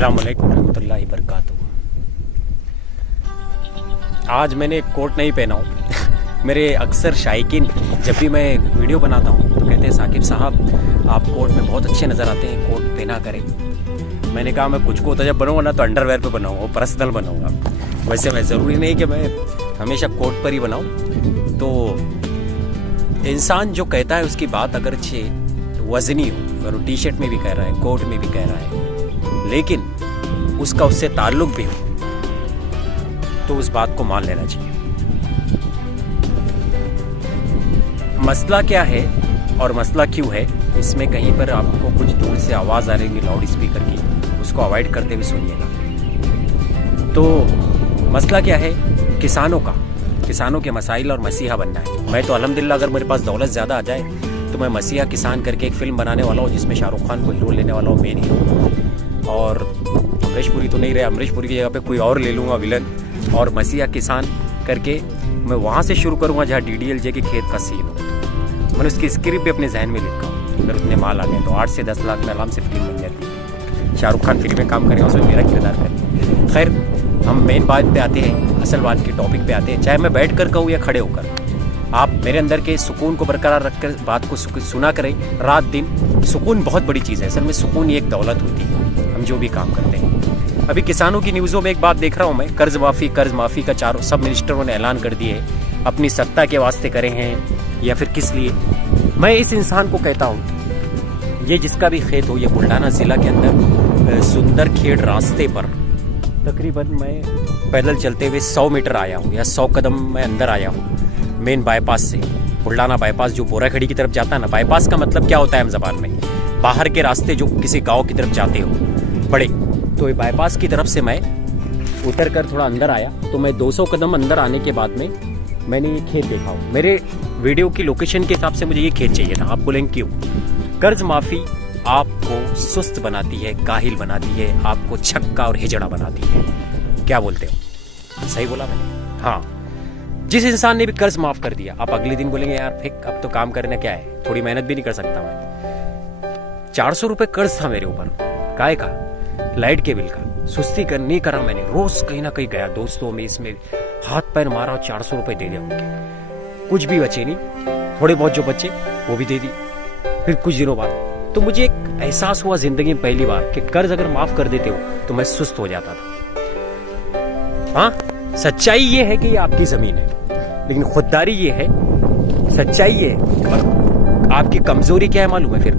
अस्सलाम वालेकुम रहमतुल्लाहि बरकातुहू। आज मैंने एक कोट नहीं पहना हूँ। मेरे अक्सर शायकीन जब भी मैं वीडियो बनाता हूँ तो कहते हैं साकिब साहब आप कोट में बहुत अच्छे नज़र आते हैं, कोट पहना करें। मैंने कहा मैं कुछ को तो जब बनाऊँगा ना तो अंडरवेयर पे बनाऊँगा, पर्सनल बनाऊँगा। वैसे मैं ज़रूरी नहीं कि मैं हमेशा कोट पर ही बनाऊँ। तो इंसान जो कहता है उसकी बात अगर अच्छी वज़नी हो, अगर वो टी शर्ट में भी कह रहा है, कोट में भी कह रहा है, लेकिन उसका उससे ताल्लुक भी हो तो उस बात को मान लेना चाहिए। मसला क्या है और मसला क्यों है, इसमें कहीं पर आपको कुछ दूर से आवाज़ आ रही है लाउड स्पीकर की, उसको अवॉइड करते हुए सुनिएगा। तो मसला क्या है, किसानों के मसाइल और मसीहा बनना है। मैं तो अल्हम्दुलिल्लाह अगर मेरे पास दौलत ज़्यादा आ जाए तो मैं मसीहा किसान करके एक फ़िल्म बनाने वाला हूँ जिसमें शाहरुख खान को हीरो लेने वाला हूँ, मेन हीरो। और अमरीश पुरी तो नहीं रहे, अमरीश पुरी की जगह पे कोई और ले लूँगा विलन, और मसीहा किसान करके मैं वहाँ से शुरू करूँगा जहाँ DDLJ के खेत का सीन हो। मैंने उसकी स्क्रिप्ट भी अपने जहन में लिखा हूँ। अगर उतने माल आ गए तो 8 से 10 लाख में आराम से फिल्म बन जाती है। शाहरुख खान फिल्म में काम करेंगे, उसमें मेरा किरदार करें। खैर, हम मेन बात पे आते हैं, असल बात के टॉपिक पे आते हैं। चाहे मैं बैठ कर कहूँ या खड़े होकर, आप मेरे अंदर के सुकून को बरकरार रखकर बात को सुना करें रात दिन। सुकून बहुत बड़ी चीज़ है, असल में सुकून ही एक दौलत होती है, हम जो भी काम करते हैं। अभी किसानों की न्यूज़ों में एक बात देख रहा हूँ मैं, कर्ज माफ़ी का चारों सब मिनिस्टरों ने ऐलान कर दिए। अपनी सत्ता के वास्ते करे हैं या फिर किस लिए। मैं इस इंसान को कहता हूँ, ये जिसका भी खेत हो, ये बुल्ढाना ज़िला के अंदर सुंदर खेड़ रास्ते पर तकरीबन मैं पैदल चलते हुए 100 मीटर आया हूँ या 100 कदम मैं अंदर आया हूँ मेन बाईपास से। बुल्ढाना बाईपास जो बोराखड़ी की तरफ जाता है ना, बाईपास का मतलब क्या होता है हम ज़बान में, बाहर के रास्ते जो किसी गांव की तरफ जाते हो बड़े। तो ये बाईपास की तरफ से मैं उतर कर थोड़ा अंदर आया तो मैं 200 कदम अंदर आने के बाद में मैंने ये खेत देखा हूँ। मेरे वीडियो की लोकेशन के हिसाब से मुझे ये खेत चाहिए था। आप बोलेंगे क्यों? कर्ज माफ़ी आपको सुस्त बनाती है, काहिल बनाती है, आपको छक्का और हिजड़ा बनाती है। क्या बोलते हो? सही बोला मैंने? हाँ। जिस इंसान ने भी कर्ज माफ कर दिया, आप अगले दिन बोलेंगे यार फिक, अब तो काम करना क्या है, थोड़ी मेहनत भी नहीं कर सकता मैं। 400 रुपए कर्ज था मेरे ऊपर, काय का, लाइट के बिल का। सुस्ती कर नहीं करा मैंने, रोज कहीं ना कहीं गया दोस्तों में, इसमें हाथ पैर मारा, 400 रुपए दे दिया उनके। कुछ भी बचे नहीं, थोड़े बहुत जो बचे वो भी दे दी। फिर कुछ दिनों बाद तो मुझे एक एहसास हुआ जिंदगी में पहली बार कि कर्ज अगर माफ कर देते हो तो मैं सुस्त हो जाता था। हाँ, सच्चाई ये है कि ये आपकी जमीन है, लेकिन खुददारी ये है, सच्चाई ये है। और आपकी कमजोरी क्या है मालूम है फिर?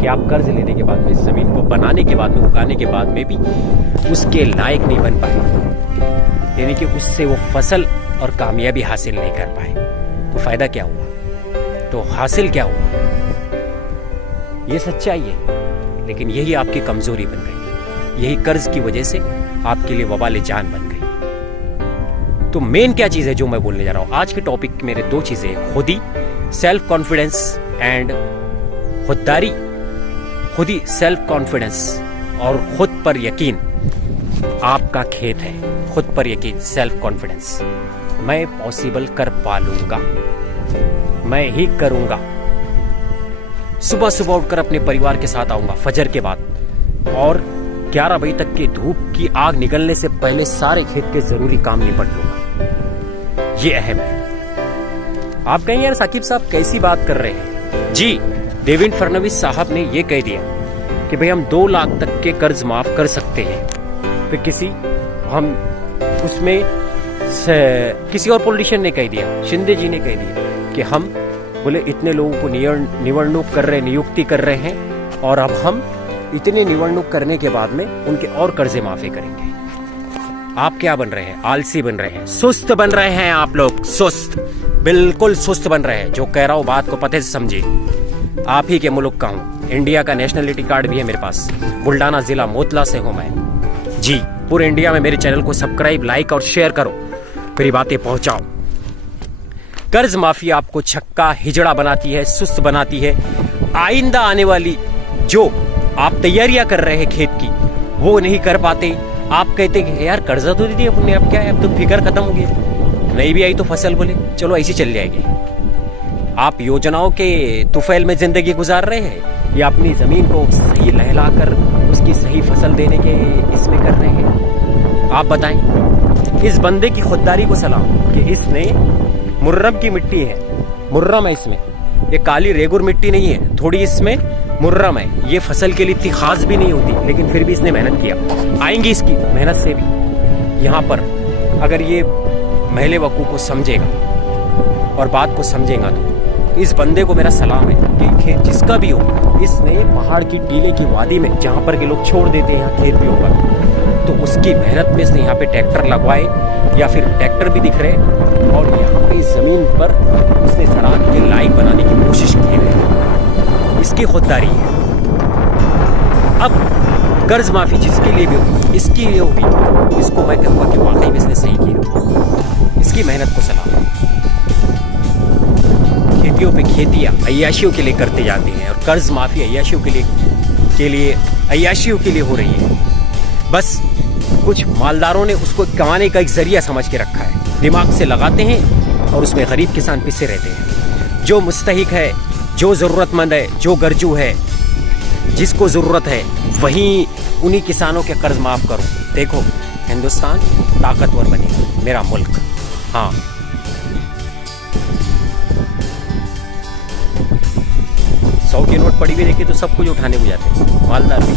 कि आप कर्ज लेने के बाद में, जमीन को बनाने के बाद में, उगाने के बाद में भी उसके लायक नहीं बन पाए, यानी कि उससे वो फसल और कामयाबी हासिल नहीं कर पाए। तो फायदा क्या हुआ? तो हासिल क्या हुआ? ये सच्चाई है, लेकिन यही आपकी कमजोरी बन गई। यही कर्ज की वजह से आपके लिए वबाले जान बन गई। तो मेन क्या चीज है जो मैं बोलने जा रहा हूं आज के टॉपिक? मेरे 2 चीजें, खुदी, सेल्फ कॉन्फिडेंस एंड खुददारी। खुदी, सेल्फ कॉन्फिडेंस और खुद पर यकीन आपका खेत है। खुद पर यकीन, सेल्फ कॉन्फिडेंस। मैं पॉसिबल कर पालूंगा, मैं ही करूंगा। सुबह सुबह उठकर अपने परिवार के साथ आऊंगा फजर के बाद, और 11 बजे तक की धूप की आग निकलने से पहले सारे खेत के जरूरी काम निपट लूंगा। ये अहम है। आप कहेंगे यार साकिब साहब कैसी बात कर रहे हैं? जी, देवेंद्र फडणवीस साहब ने ये कह दिया कि भाई हम 2 लाख तक के कर्ज माफ कर सकते हैं। फिर हम उसमें किसी और पॉलिटिशियन ने कह दिया, शिंदे जी ने कह दिया कि हम बोले इतने लोगों को नियुक्ति कर रहे हैं, और अब हम इतने निवडणूक करने के बाद में उनके और कर्जे माफी करेंगे। आप क्या बन रहे हैं? आलसी बन रहे हैं, सुस्त बन रहे हैं। आप लोग सुस्त, बिल्कुल सुस्त बन रहे हैं। जो कह रहा हूं बात को पते से समझिए। आप ही के मुल्क का हूं, इंडिया का नेशनलिटी कार्ड भी है मेरे पास। बुल्ढाना जिला मोतला से हूं मैं। जी, पूरे इंडिया में मेरे चैनल को सब्सक्राइब, लाइक और शेयर करो, मेरी बातें पहुंचाओ। कर्ज माफी आपको छक्का हिजड़ा बनाती है, सुस्त बनाती है। आइंदा आने वाली जो आप तैयारियां कर रहे हैं खेत की, वो नहीं कर पाते। आप कहते कि यार कर्जा तो दे दिया अपने, अब क्या है, अब तो फिक्र खत्म हो गया, नहीं भी आई तो फसल बोले चलो ऐसी चल जाएगी। आप योजनाओं के तुफैल में जिंदगी गुजार रहे हैं या अपनी जमीन को सही लहलाकर उसकी सही फसल देने के इसमें कर रहे हैं? आप बताएं। इस बंदे की खुददारी को सलाम कि इसने मुर्रम की मिट्टी है, मुर्रम है इसमें, ये काली रेगुर मिट्टी नहीं है, थोड़ी इसमें मुर्रम है, ये फसल के लिए इतनी खास भी नहीं होती, लेकिन फिर भी इसने मेहनत किया। आएंगी इसकी मेहनत से भी यहाँ पर, अगर ये महले वकू को समझेगा और बात को समझेगा तो इस बंदे को मेरा सलाम है कि खेत जिसका भी हो, इसने पहाड़ की टीले की वादी में जहाँ पर के लोग छोड़ देते हैं यहाँ खेत भी होगा, तो उसकी मेहनत में इसने यहाँ पे ट्रैक्टर लगवाए या फिर ट्रैक्टर भी दिख रहे और यहाँ पे ज़मीन पर उसने सड़क के लायक बनाने की कोशिश की है। इसकी खुददारी है। अब कर्ज माफी जिसके लिए भी होगी, इसकी लिए होगी, इसको मैं कहूँगा कि वाकई में इसने सही किया। इसकी मेहनत को सलाम। खेतियों पे खेतियाँ अय्याशियों के लिए करते जाते हैं और कर्ज माफी अय्याशियों के लिए अय्याशियों के लिए हो रही है। बस कुछ मालदारों ने उसको कमाने का एक जरिया समझ के रखा है, दिमाग से लगाते हैं और उसमें गरीब किसान पिसे रहते हैं। जो मुस्तहिक है, जो ज़रूरतमंद है, जो गर्जू है, जिसको ज़रूरत है, वहीं उन्हीं किसानों के कर्ज माफ़ करो। देखो हिंदुस्तान ताकतवर बनेगा, मेरा मुल्क। हाँ, 100 के नोट पड़ी हुई देखी तो सब कुछ उठाने को जाते हैं, मालदार भी।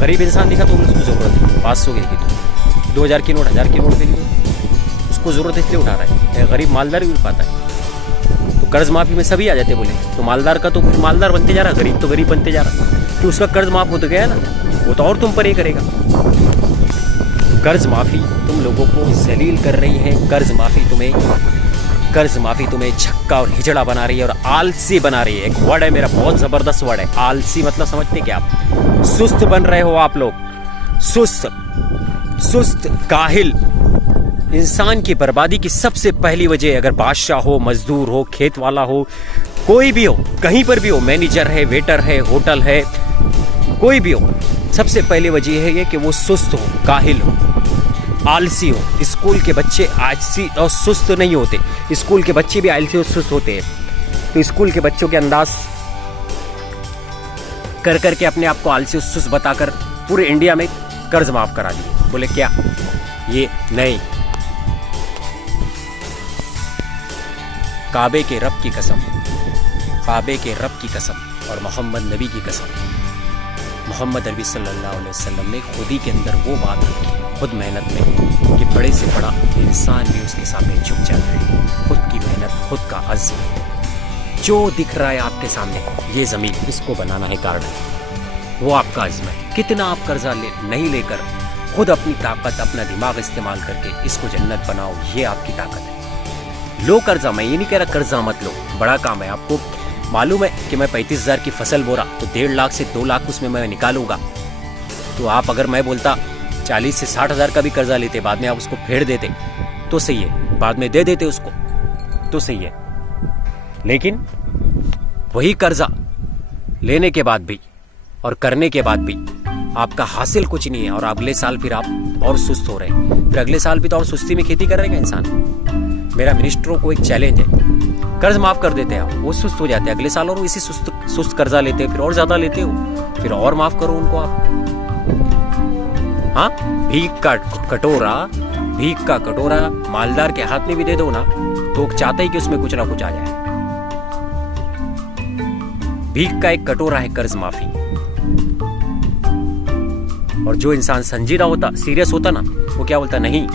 गरीब इंसान दिखा तो उसको ज़रूरत है, 500 की देखी तो 2000 की नोट, 1000 की नोट मिली तो उसको ज़रूरत इसलिए उठा रहा है। गरीब मालदार भी पाता है। तो कर्ज माफ़ी में सभी आ जाते बोले, तो मालदार का तो मालदार बनते जा रहा, गरीब तो गरीब बनते जा रहा, कि उसका कर्ज माफ़ हो तो गया ना, वो तो और तुम पर ही करेगा। कर्ज माफ़ी तुम लोगों को जलील कर रही है, कर्ज माफ़ी तुम्हें झक्का और हिजड़ा बना रही है और आलसी बना रही है। एक वर्ड है मेरा, बहुत ज़बरदस्त वर्ड है, आलसी। मतलब समझते क्या आप? सुस्त बन रहे हो आप लोग, सुस्त काहिल। इंसान की बर्बादी की सबसे पहली वजह, अगर बादशाह हो, मजदूर हो, खेत वाला हो, कोई भी हो, कहीं पर भी हो, मैनेजर है, वेटर है, होटल है, कोई भी हो, सबसे पहली वजह है ये कि वो सुस्त हो, काहिल हो, आलसी हो। स्कूल के बच्चे आलसी और सुस्त नहीं होते, स्कूल के बच्चे भी आलसी और सुस्त होते हैं। तो स्कूल के बच्चों के अंदाज कर करके अपने आप को आलसी और सुस्त बताकर पूरे इंडिया में कर्ज माफ करा दिए। बोले क्या ये नहीं, काबे के रब की कसम, काबे के रब की कसम और मोहम्मद नबी की कसम, मोहम्मद अरबी सल्लल्लाहु अलैहि वसल्लम ने खुद ही के अंदर वो बात रखी, खुद मेहनत में, कि बड़े से बड़ा इंसान भी उसके सामने झुक जाता है। खुद की मेहनत, खुद का अज़्म, जो दिख रहा है आपके सामने, ये ज़मीन, इसको बनाना है गार्डन, वो आपका अज़्म है। कितना आप कर्जा नहीं लेकर खुद अपनी ताकत, अपना दिमाग इस्तेमाल करके इसको जन्नत बनाओ, ये आपकी ताकत है। लो कर्जा, मैं ये नहीं कह रहा कर्जा मत लो, बड़ा काम है। आपको मालूम है कि मैं 35,000 की फसल बोरा तो 1.5 लाख से 2 लाख उसमें मैं निकालूंगा। तो आप, अगर मैं बोलता 40 से 60,000 का भी कर्जा लेते, बाद में आप उसको फेड़ देते तो सही है, बाद में दे देते उसको तो सही है। लेकिन वही कर्जा लेने के बाद भी और करने के बाद भी आपका हासिल कुछ नहीं है और अगले साल फिर आप और सुस्त हो रहे हैं, फिर अगले साल भी तो और सुस्ती में खेती करेगा इंसान। मेरा मिनिस्टरों को एक चैलेंज है, कर्ज माफ कर देते हैं आप, वो सुस्त हो जाते हैं, अगले साल और इसी सुस्त कर्जा लेते हैं, फिर और ज्यादा लेते हो, फिर और माफ करो उनको आप। हाँ, भीख का कटोरा मालदार के हाथ में भी दे दो ना, तो चाहता ही कि उसमें कुछ ना कुछ आ जाए। भीख का एक कटोरा है कर्ज माफी। और जो इंसान संजीदा होता, सीरियस होता ना, वो क्या बोलता, नहीं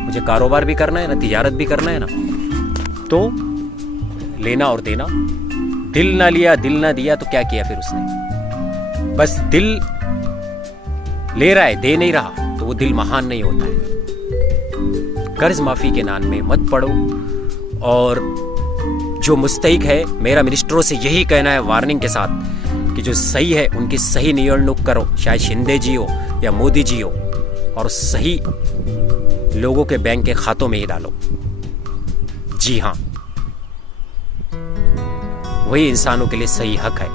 मुझे कारोबार भी करना है ना, तिजारत भी करना है ना, तो लेना और देना। दिल ना लिया, दिल ना दिया, तो क्या किया फिर उसने? बस दिल ले रहा है, दे नहीं रहा, तो वो दिल महान नहीं होता है। कर्ज माफी के नाम में मत पड़ो। और जो मुस्तहिक है, मेरा मिनिस्टरों से यही कहना है वार्निंग के साथ, कि जो सही है उनकी सही नियमनुक करो, चाहे शिंदे जी हो या मोदी जी हो, और सही लोगों के बैंक के खातों में ही डालो। जी हाँ, वही इंसानों के लिए सही हक है।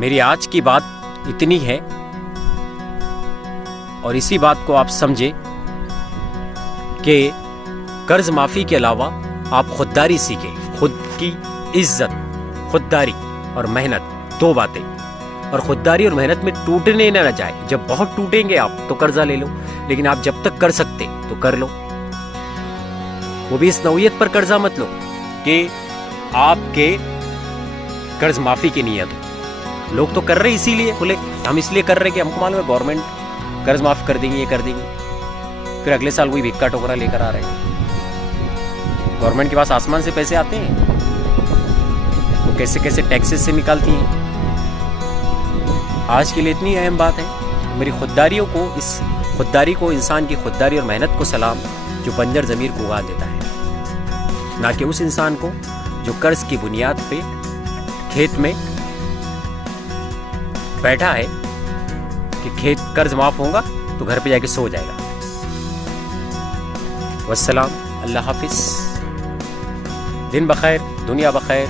मेरी आज की बात इतनी है, और इसी बात को आप समझे कि कर्ज माफी के अलावा आप खुददारी सीखें, खुद की इज्जत, खुददारी और मेहनत, दो बातें। और खुददारी और मेहनत में टूटने ना जाए। जब बहुत टूटेंगे आप तो कर्जा ले लो, लेकिन आप जब तक कर सकते तो कर लो। वो भी इस नौयत पर कर्जा मत लो कि आपके कर्ज माफी की नीयत हो। लोग तो कर रहे इसीलिए खुले, हम इसलिए कर रहे कि हमको मालूम है गवर्नमेंट कर्ज माफ कर देंगी, ये कर देंगी। फिर अगले साल वही भिक्का टोकरा लेकर आ रहे हैं। गवर्नमेंट के पास आसमान से पैसे आते हैं, वो कैसे कैसे टैक्सेस से निकालती हैं। आज के लिए इतनी अहम बात है। मेरी खुददारियों को, इस खुददारी को, इंसान की खुददारी और मेहनत को सलाम, जो बंजर ज़मीर को उगा देता है, ना कि उस इंसान को जो कर्ज की बुनियाद पे खेत में बैठा है कि खेत कर्ज माफ होगा तो घर पे जाके सो जाएगा। वस्सलाम, अल्लाह हाफिज। दिन बखैर, दुनिया बखैर।